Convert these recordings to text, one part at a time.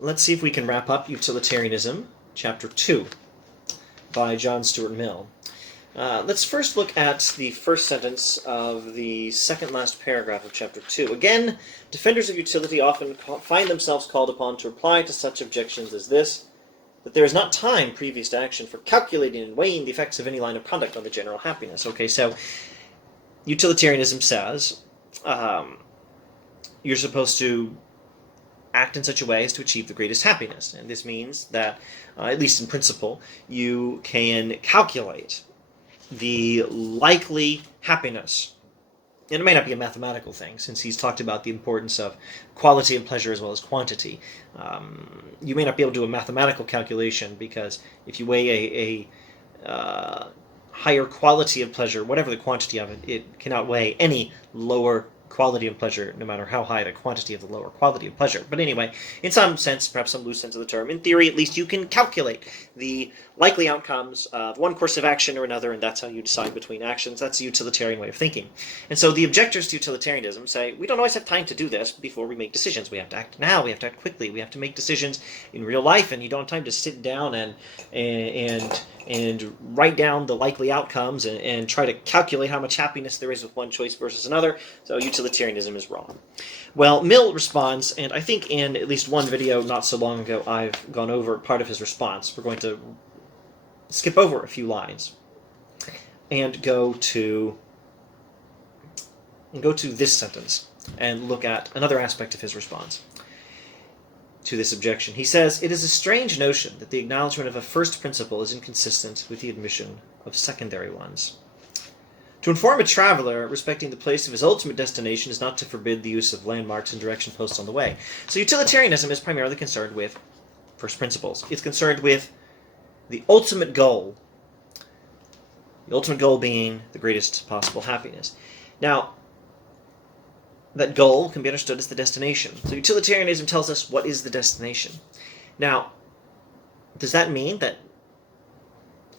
Let's see if we can wrap up Utilitarianism, Chapter 2, by John Stuart Mill. Let's first look at the first sentence of the second last paragraph of Chapter 2. Again, defenders of utility often find themselves called upon to reply to such objections as this, that there is not time previous to action for calculating and weighing the effects of any line of conduct on the general happiness. Okay, so utilitarianism says you're supposed to act in such a way as to achieve the greatest happiness. And this means that, at least in principle, you can calculate the likely happiness. And it may not be a mathematical thing, since he's talked about the importance of quality and pleasure as well as quantity. You may not be able to do a mathematical calculation, because if you weigh a higher quality of pleasure, whatever the quantity of it, it cannot weigh any lower quality of pleasure, no matter how high the quantity of the lower quality of pleasure. But anyway, in some sense, perhaps some loose sense of the term, in theory at least, you can calculate the likely outcomes of one course of action or another, and that's how you decide between actions. That's a utilitarian way of thinking. And so the objectors to utilitarianism say, we don't always have time to do this before we make decisions. We have to act now, we have to act quickly, we have to make decisions in real life, and you don't have time to sit down and write down the likely outcomes and try to calculate how much happiness there is with one choice versus another. So utilitarianism is wrong. Well, Mill responds, and I think in at least one video not so long ago I've gone over part of his response. We're going to skip over a few lines and go to this sentence and look at another aspect of his response to this objection. He says, "It is a strange notion that the acknowledgement of a first principle is inconsistent with the admission of secondary ones. To inform a traveler respecting the place of his ultimate destination is not to forbid the use of landmarks and direction posts on the way." So utilitarianism is primarily concerned with first principles. It's concerned with the ultimate goal being the greatest possible happiness. Now, that goal can be understood as the destination. So utilitarianism tells us what is the destination. Now, does that mean that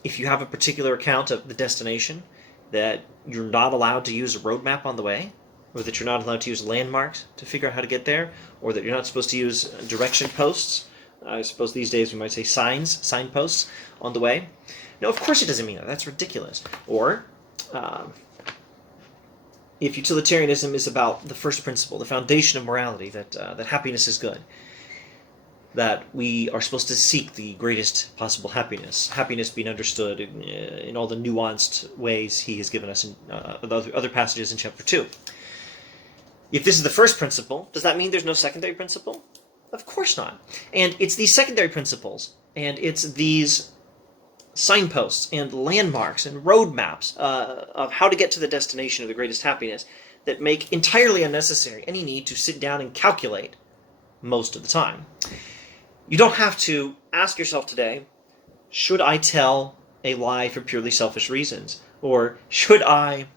if you have a particular account of the destination, that you're not allowed to use a roadmap on the way? Or that you're not allowed to use landmarks to figure out how to get there? Or that you're not supposed to use direction posts? I suppose these days we might say signposts on the way. No, of course it doesn't mean that. That's ridiculous. Or, if utilitarianism is about the first principle, the foundation of morality, that happiness is good, that we are supposed to seek the greatest possible happiness being understood in all the nuanced ways he has given us in other passages in Chapter 2. If this is the first principle, does that mean there's no secondary principle? Of course not. And it's these secondary principles, and it's these signposts and landmarks and roadmaps of how to get to the destination of the greatest happiness that make entirely unnecessary any need to sit down and calculate most of the time. You don't have to ask yourself today, should I tell a lie for purely selfish reasons? Or should I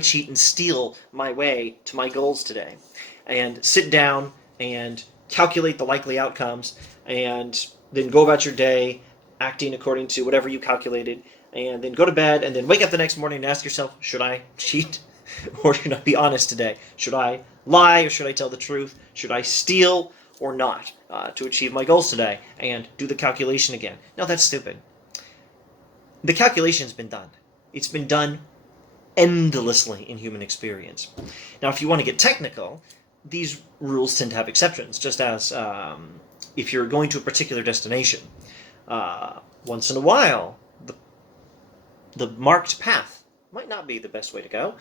cheat and steal my way to my goals today? And sit down and calculate the likely outcomes, and then go about your day acting according to whatever you calculated, and then go to bed, and then wake up the next morning and ask yourself, should I cheat or should I be honest today? Should I lie or should I tell the truth? Should I steal or not to achieve my goals today? And do the calculation again. No, that's stupid. The calculation's been done. It's been done endlessly in human experience. Now, if you want to get technical, these rules tend to have exceptions, just as if you're going to a particular destination, once in a while, the marked path might not be the best way to go.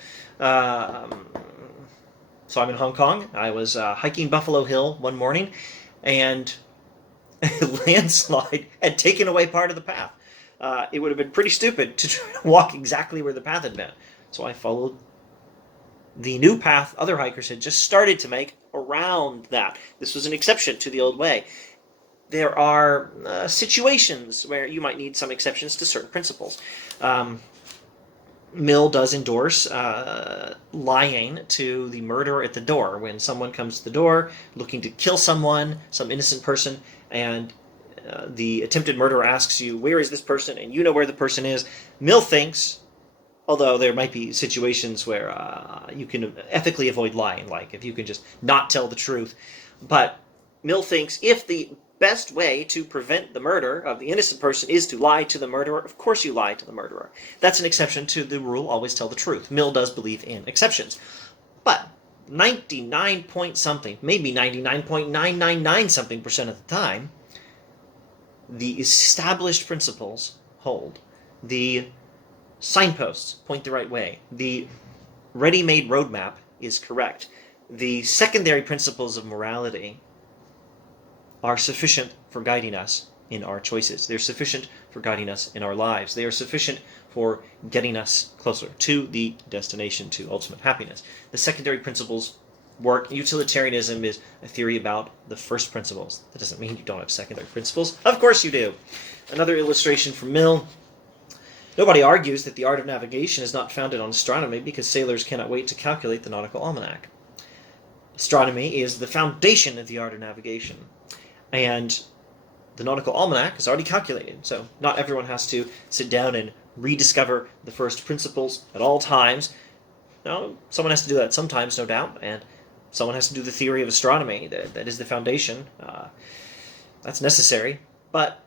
So I'm in Hong Kong. I was hiking Buffalo Hill one morning, and a landslide had taken away part of the path. It would have been pretty stupid to try to walk exactly where the path had been. So I followed the new path other hikers had just started to make around that. This was an exception to the old way. There are situations where you might need some exceptions to certain principles. Mill does endorse lying to the murderer at the door. When someone comes to the door looking to kill someone, some innocent person, and the attempted murderer asks you, where is this person? And you know where the person is. Mill thinks, although there might be situations where you can ethically avoid lying, like if you can just not tell the truth, but Mill thinks if the best way to prevent the murder of the innocent person is to lie to the murderer, of course you lie to the murderer. That's an exception to the rule, always tell the truth. Mill does believe in exceptions. But 99 point something, maybe 99.999 something percent of the time, the established principles hold. The signposts point the right way. The ready-made roadmap is correct. The secondary principles of morality are sufficient for guiding us in our choices. They're sufficient for guiding us in our lives. They are sufficient for getting us closer to the destination, to ultimate happiness. The secondary principles work. Utilitarianism is a theory about the first principles. That doesn't mean you don't have secondary principles. Of course you do. Another illustration from Mill. Nobody argues that the art of navigation is not founded on astronomy because sailors cannot wait to calculate the nautical almanac. Astronomy is the foundation of the art of navigation. And the nautical almanac is already calculated, so not everyone has to sit down and rediscover the first principles at all times. No, someone has to do that sometimes, no doubt, and someone has to do the theory of astronomy. That is the foundation. That's necessary, but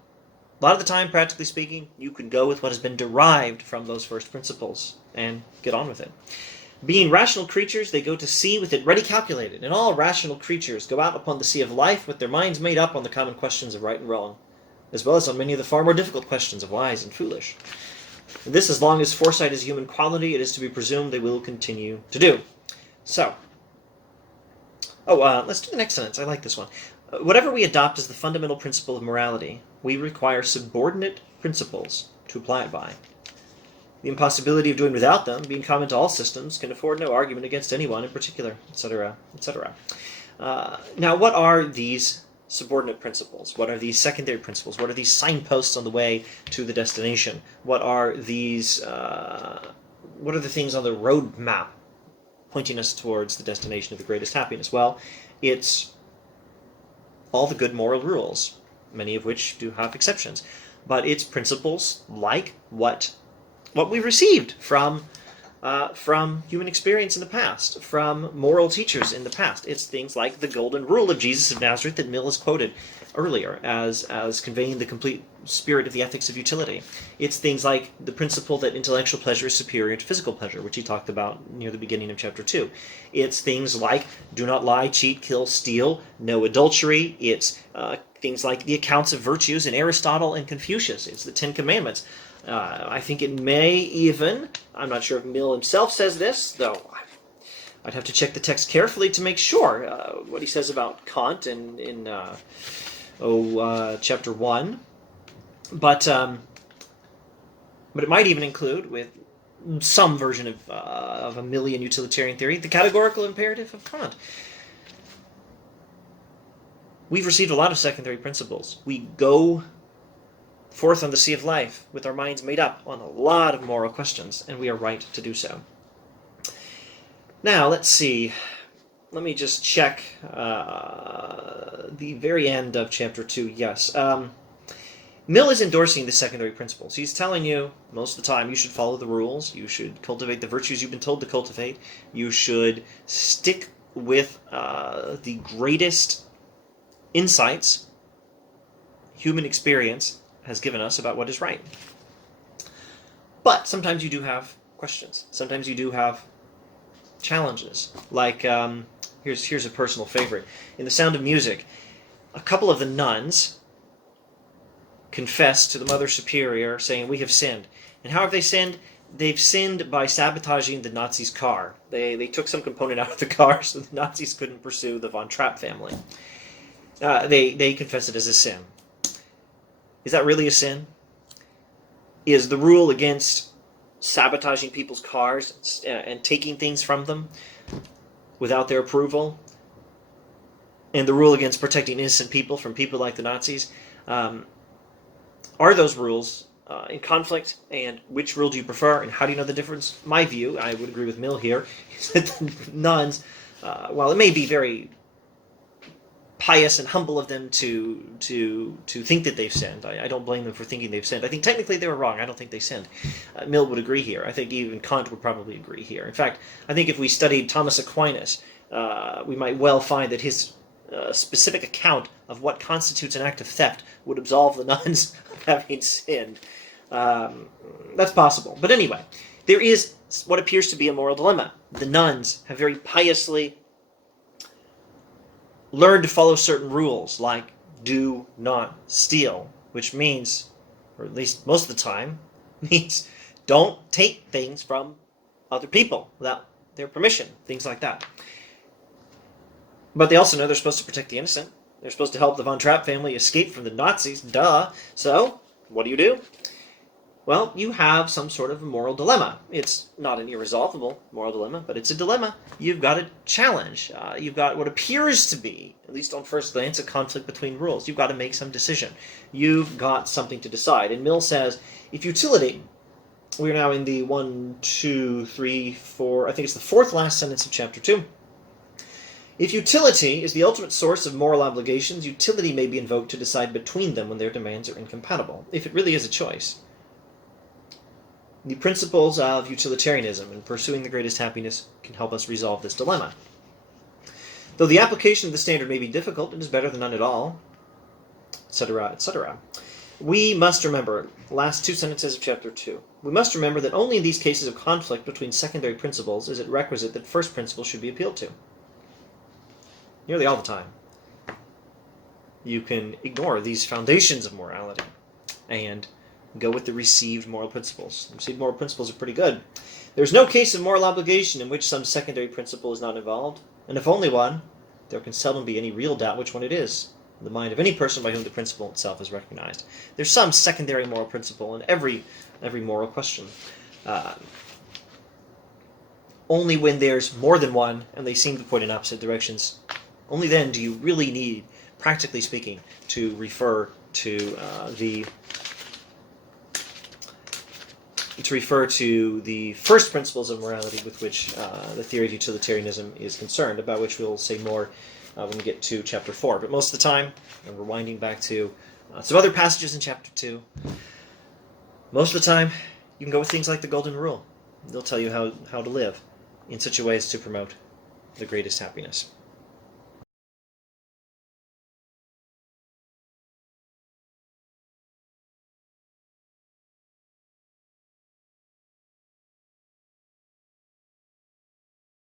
a lot of the time, practically speaking, you can go with what has been derived from those first principles and get on with it. Being rational creatures, they go to sea with it ready calculated, and all rational creatures go out upon the sea of life with their minds made up on the common questions of right and wrong, as well as on many of the far more difficult questions of wise and foolish. And this, as long as foresight is a human quality, it is to be presumed they will continue to do. So, let's do the next sentence. I like this one. Whatever we adopt as the fundamental principle of morality, we require subordinate principles to apply it by. The impossibility of doing without them, being common to all systems, can afford no argument against anyone in particular, etc., etc. Now, what are these subordinate principles? What are these secondary principles? What are these signposts on the way to the destination? What are these? What are the things on the road map pointing us towards the destination of the greatest happiness? Well, it's all the good moral rules, many of which do have exceptions, but it's principles like what we received from human experience in the past, from moral teachers in the past. It's things like the golden rule of Jesus of Nazareth that Mill has quoted earlier as conveying the complete spirit of the ethics of utility. It's things like the principle that intellectual pleasure is superior to physical pleasure, which he talked about near the beginning of chapter 2. It's things like do not lie, cheat, kill, steal, no adultery. It's things like the accounts of virtues in Aristotle and Confucius. It's the Ten Commandments. I think it may even, I'm not sure if Mill himself says this, though I'd have to check the text carefully to make sure what he says about Kant in chapter 1. But it might even include, with some version of a Millian utilitarian theory, the categorical imperative of Kant. We've received a lot of secondary principles. We go forth on the sea of life with our minds made up on a lot of moral questions, and we are right to do so. Now, let's see. Let me just check the very end of chapter 2. Yes. Mill is endorsing the secondary principles. He's telling you, most of the time, you should follow the rules. You should cultivate the virtues you've been told to cultivate. You should stick with the greatest insights human experience has given us about what is right. But sometimes you do have questions. Sometimes you do have challenges. Like, here's a personal favorite. In The Sound of Music, a couple of the nuns confess to the Mother Superior, saying, "We have sinned." And how have they sinned? They've sinned by sabotaging the Nazis' car. They took some component out of the car so the Nazis couldn't pursue the Von Trapp family. They confess it as a sin. Is that really a sin? Is the rule against sabotaging people's cars and taking things from them without their approval, and the rule against protecting innocent people from people like the Nazis, are those rules in conflict? And which rule do you prefer, and how do you know the difference? My view, I would agree with Mill here, is that the nuns, while it may be very pious and humble of them to think that they've sinned. I don't blame them for thinking they've sinned. I think technically they were wrong. I don't think they sinned. Mill would agree here. I think even Kant would probably agree here. In fact, I think if we studied Thomas Aquinas, we might well find that his specific account of what constitutes an act of theft would absolve the nuns of having sinned. That's possible. But anyway, there is what appears to be a moral dilemma. The nuns have very piously learned to follow certain rules, like do not steal, which means, or at least most of the time, means don't take things from other people without their permission, things like that. But they also know they're supposed to protect the innocent. They're supposed to help the Von Trapp family escape from the Nazis, duh. So, what do? Well, you have some sort of a moral dilemma. It's not an irresolvable moral dilemma, but it's a dilemma you've got to challenge. You've got what appears to be, at least on first glance, a conflict between rules. You've got to make some decision. You've got something to decide. And Mill says, if utility, we're now in the 1, 2, 3, 4, I think it's the fourth last sentence of chapter 2. If utility is the ultimate source of moral obligations, utility may be invoked to decide between them when their demands are incompatible, if it really is a choice. The principles of utilitarianism and pursuing the greatest happiness can help us resolve this dilemma. Though the application of the standard may be difficult, it is better than none at all, etc., etc. We must remember, last 2 sentences of chapter 2, we must remember that only in these cases of conflict between secondary principles is it requisite that first principles should be appealed to. Nearly all the time. You can ignore these foundations of morality and go with the received moral principles. The received moral principles are pretty good. There's no case of moral obligation in which some secondary principle is not involved, and if only one, there can seldom be any real doubt which one it is in the mind of any person by whom the principle itself is recognized. There's some secondary moral principle in every moral question. Only when there's more than one, and they seem to point in opposite directions, only then do you really need, practically speaking, to refer to the first principles of morality with which the theory of utilitarianism is concerned, about which we'll say more when we get to chapter 4. But most of the time, and we're winding back to some other passages in chapter 2, most of the time you can go with things like the Golden Rule. They'll tell you how to live in such a way as to promote the greatest happiness.